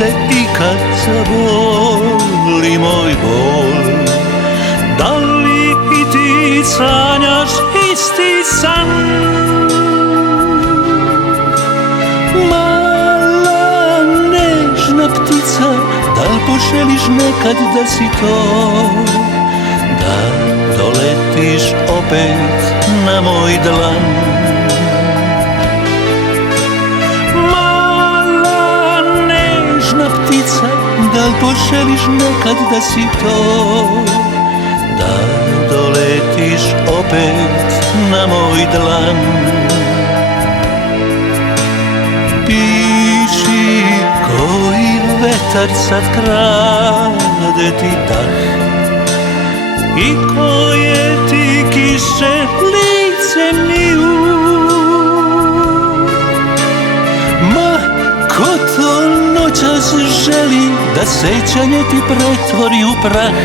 te ikad zaboli moj bol? Da li i ti sanjaš isti san? Mala nežna ptica, da li poželiš nekad da si to? Da doletiš opet na moj dlan? Mala nežna ptica, da li poželiš nekad da si to? Da doletiš opet na moj dlan? Piši koji vetar sad krade ti dah i koje ti kiše lice miju. Ma ko to noćas želi da sećanje ti pretvori u prah,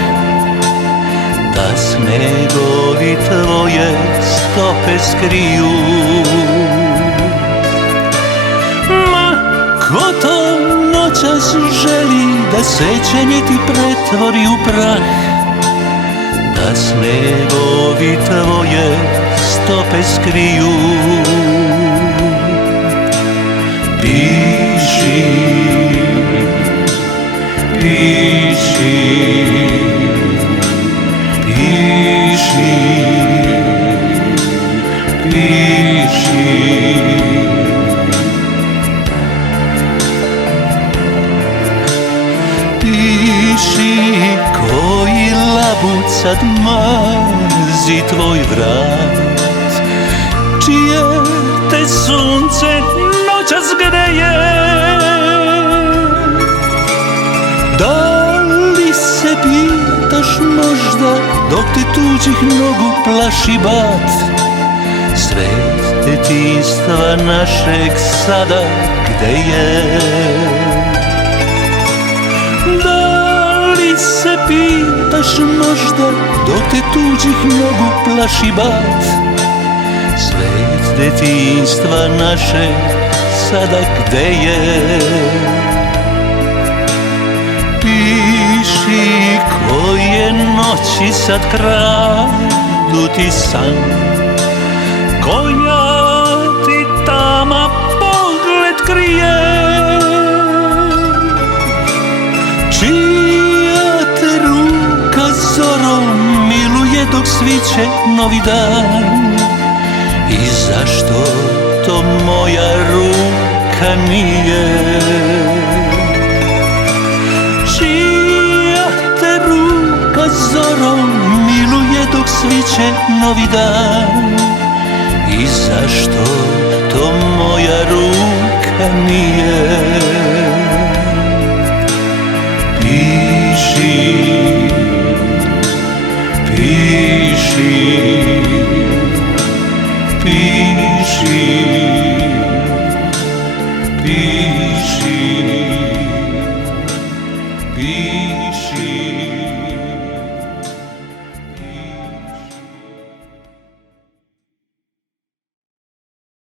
da snegovi tvoje stope skriju. Ma ko to noćas želi da sećanje ti pretvori u prah, da snegovi tvoje stope skriju. Piši, piši, piši, piši. Piši koji labud sad mazi tvoj vrat, čije te sunce noćas greje. Da li se pitaš možda dok te tuđih nogu plaši bat, svet detinjstva našeg sada gde je? Se pitaš možda dok te tuđih nogu plaši bat, svet detinjstva naše sada gde je? Piši koje noći sad kradu ti san, koja ti tama pogled krije. Zorom miluje dok sviće novi dan, i zašto to moja ruka nije? Čija te ruka zorom miluje dok sviće novi dan, i zašto to moja ruka nije? Piši, piši, piši, piši, piši.